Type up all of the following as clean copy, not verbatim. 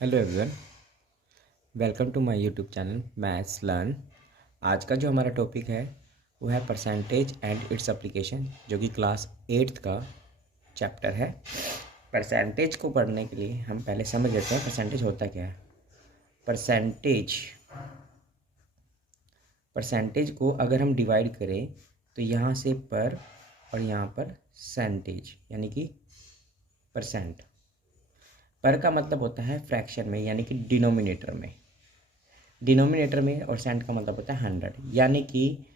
Hello everyone, welcome to my YouTube channel maths learn. आज का जो हमारा टॉपिक है वो है परसेंटेज एंड इट्स एप्लीकेशन, जो कि क्लास 8th का चैप्टर है। परसेंटेज को पढ़ने के लिए हम पहले समझ लेते हैं परसेंटेज होता क्या है। परसेंटेज को अगर हम डिवाइड करें तो यहाँ से पर और यहाँ पर सेंटेज यानी कि परसेंट। पर का मतलब होता है फ्रैक्शन में यानी कि डिनोमिनेटर में और सेंट का मतलब होता है 100, यानी कि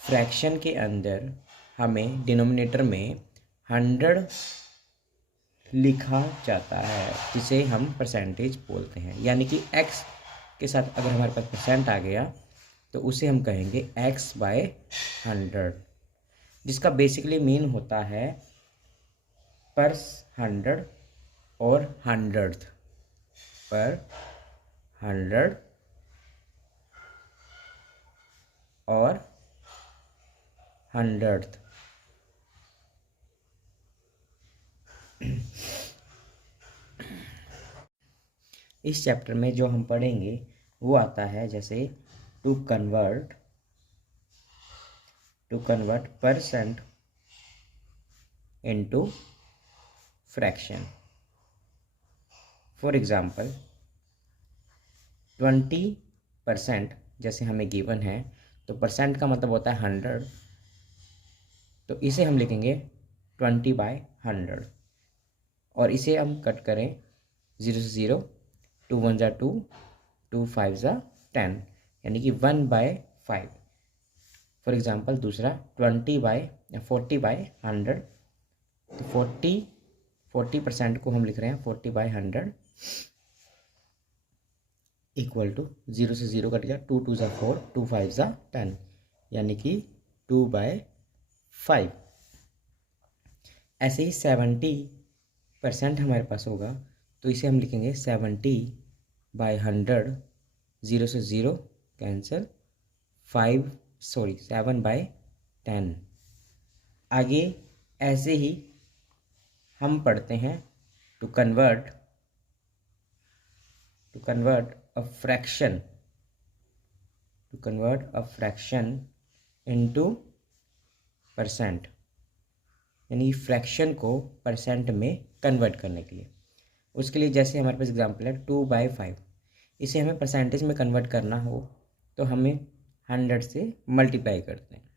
फ्रैक्शन के अंदर हमें डिनोमिनेटर में 100 लिखा जाता है, जिसे हम परसेंटेज बोलते हैं। यानी कि x के साथ अगर हमारे पास परसेंट आ गया तो उसे हम कहेंगे x/100, जिसका बेसिकली मीन होता है पर 100 और 100th, पर 100 और 100th। इस चैप्टर में जो हम पढ़ेंगे वो आता है जैसे to convert percent into fraction. For example 20% जैसे हमें गिवन है, तो परसेंट का मतलब होता है 100, तो इसे हम लिखेंगे 20/100 और इसे हम कट करें 0 से 0, 2 1 जा 2, 2 5 जा 10, यानी कि 1/5। फॉर एग्जांपल दूसरा 40/100, तो 40% को हम लिख रहे हैं 40/100 इक्वल टू 0 से 0 कट गया, 2 2 जा 4, 2 5 जा 10, यानी कि 2/5। ऐसे ही 70% हमारे पास होगा, तो इसे हम लिखेंगे 70/100, 0 से 0 कैंसिल, 7/10। आगे ऐसे ही हम पढ़ते हैं to convert a fraction into percent, यानी फ्रैक्शन को परसेंट में कन्वर्ट करने के लिए। उसके लिए जैसे हमारे पास एग्जांपल है 2/5, इसे हमें परसेंटेज में कन्वर्ट करना हो तो हमें 100 से मल्टीप्लाई करते हैं।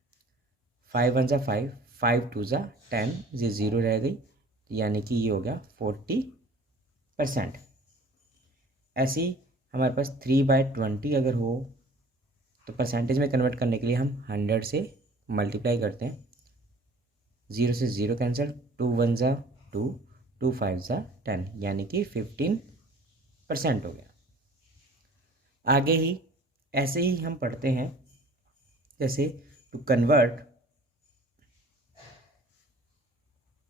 5 1 जा 5, 5 2 जा 10, ये 0 रह गई, यानी कि ये हो गया 40%। ऐसे ही हमारे पास 3/20 अगर हो तो परसेंटेज में कन्वर्ट करने के लिए हम 100 से मल्टीप्लाई करते हैं, 0 से 0 कैंसिल, 2 1 जा 2, 2 5 जा 10, यानी कि 15% हो गया। आगे ही ऐसे ही हम पढ़ते हैं जैसे to convert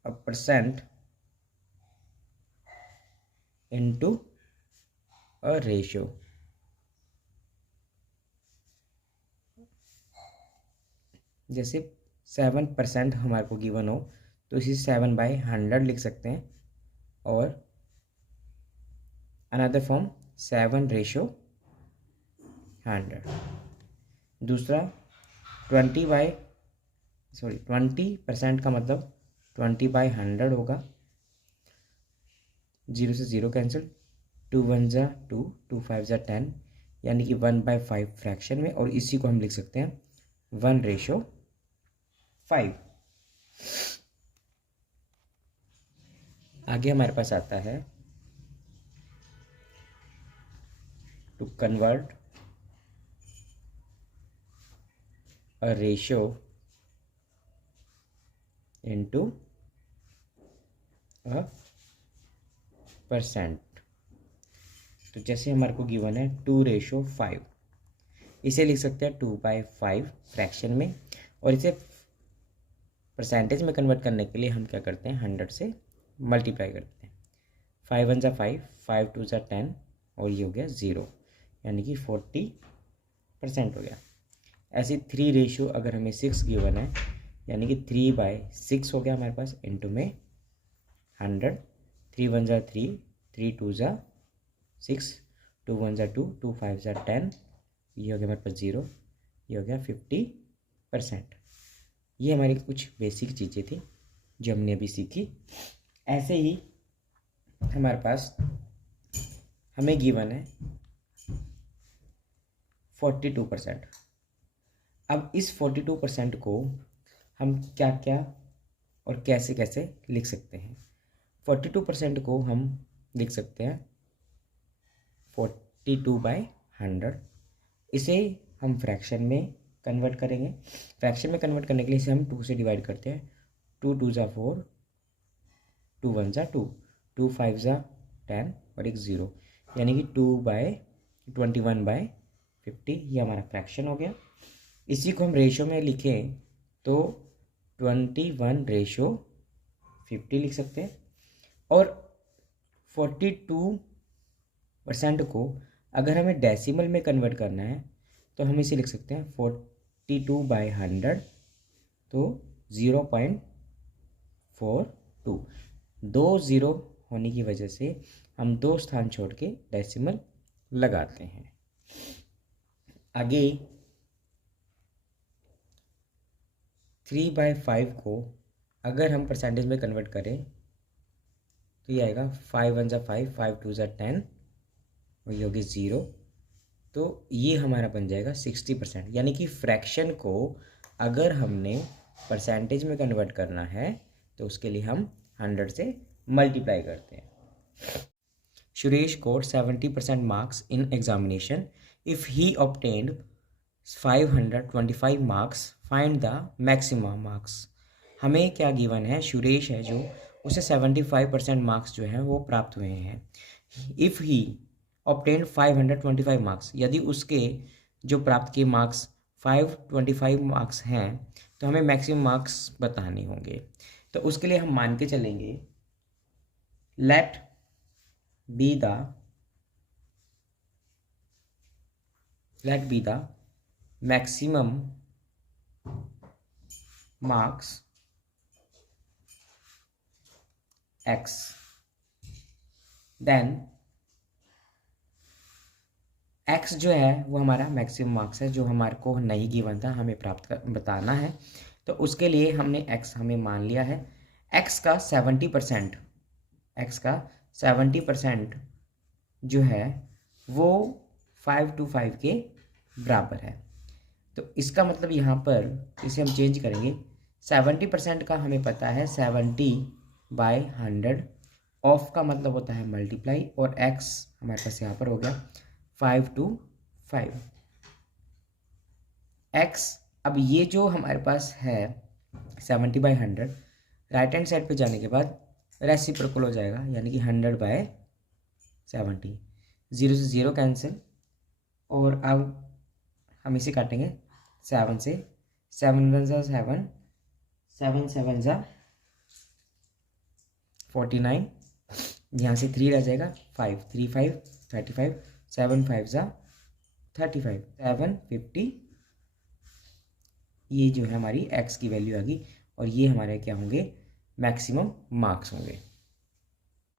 a percent into a ratio. जैसे 7% हमारे को गिवन हो तो इसी 7/100 लिख सकते हैं, और अनदर फॉर्म 7/100। दूसरा 20% का मतलब 20/100 होगा, 0 से 0 कैंसिल, 2 1 जा 2, 2 5 जा 10, यानी कि 1/5 फ्रैक्शन में, और इसी को हम लिख सकते हैं 1/5। आगे हमारे पास आता है to convert a ratio into a percent. तो जैसे हमारे को गिवन है 2/5, इसे लिख सकते हैं 2/5 फ्रैक्शन में, और इसे परसेंटेज में कन्वर्ट करने के लिए हम क्या करते हैं 100 से मल्टीप्लाई करते हैं। 5 1 जा 5, 5 2 जा 10, और ये हो गया 0, यानी कि 40% हो गया। ऐसे 3 अगर हमें 6 गिवन है, यानी कि 3/6 हो गया हमारे पास, इंटू में 100, 3 1 जा 3, 3 2 जा 6, 2 1 ज़ा 2, 2 5 ज़ा 10, ये हो गया हमारे पास 0, ये हो गया 50%। ये हमारी कुछ बेसिक चीज़ें थी जो हमने अभी सीखी। ऐसे ही हमारे पास हमें गिवन है 42%। अब इस 42% को हम क्या क्या और कैसे कैसे लिख सकते हैं। 42% को हम लिख सकते हैं 42/100। इसे हम फ्रैक्शन में कन्वर्ट करेंगे। फ्रैक्शन में कन्वर्ट करने के लिए इसे हम 2 से डिवाइड करते हैं। 2 2 ज़ा 4, 2 1 ज़ा 2, 2 5 ज़ा 10 और एक 0, यानी कि 2/21/50। ये हमारा फ्रैक्शन हो गया। इसी को हम रेशो में लिखें तो 21/50 लिख सकते हैं। और 42% को अगर हमें डेसिमल में कन्वर्ट करना है तो हम इसे लिख सकते हैं 42/100, तो 0.42। 2 0 होने की वजह से हम 2 स्थान छोड़ के डेसिमल लगाते हैं। आगे 3/5 को अगर हम परसेंटेज में कन्वर्ट करें तो ये आएगा 5 1 ज़ा 5, 5 2 ज़ा 10 और ये होगी 0, तो ये हमारा बन जाएगा 60%। यानी कि फ्रैक्शन को अगर हमने परसेंटेज में कन्वर्ट करना है तो उसके लिए हम 100 से मल्टीप्लाई करते हैं। Suresh got 70% marks in examination. If he obtained 525 marks, find the maximum marks. हमें क्या गिवन है, सुरेश है जो, उसे 75% मार्क्स जो हैं वो प्राप्त हुए हैं। इफ़ ही obtained 525 मार्क्स, यदि उसके जो प्राप्त किए मार्क्स 525 मार्क्स हैं तो हमें मैक्सिमम मार्क्स बताने होंगे। तो उसके लिए हम मान के चलेंगे let be the maximum marks x, then x जो है वो हमारा मैक्सिमम मार्क्स है जो हमारे को नहीं गिवन था, हमें बताना है। तो उसके लिए हमने x हमें मान लिया है। x का 70% जो है वो 525 के बराबर है। तो इसका मतलब यहाँ पर इसे हम चेंज करेंगे। 70% का हमें पता है 70/100, ऑफ का मतलब होता है मल्टीप्लाई, और x हमारे पास यहाँ पर हो गया 525 x। अब ये जो हमारे पास है 70/100, राइट हैंड साइड पे जाने के बाद रेसिप्रोकल हो जाएगा, यानी कि 100/70। 0 से 0 कैंसिल, और अब हम इसे काटेंगे 7 से। 7 1 ज़ा 7, 7 7 ज़ा 49, यहाँ से 3 रह जाएगा, 5 3 5 35, 7 5 ज़ा 35, 750। ये जो है हमारी x की वैल्यू आ गई, और ये हमारे क्या होंगे, मैक्सिमम मार्क्स होंगे।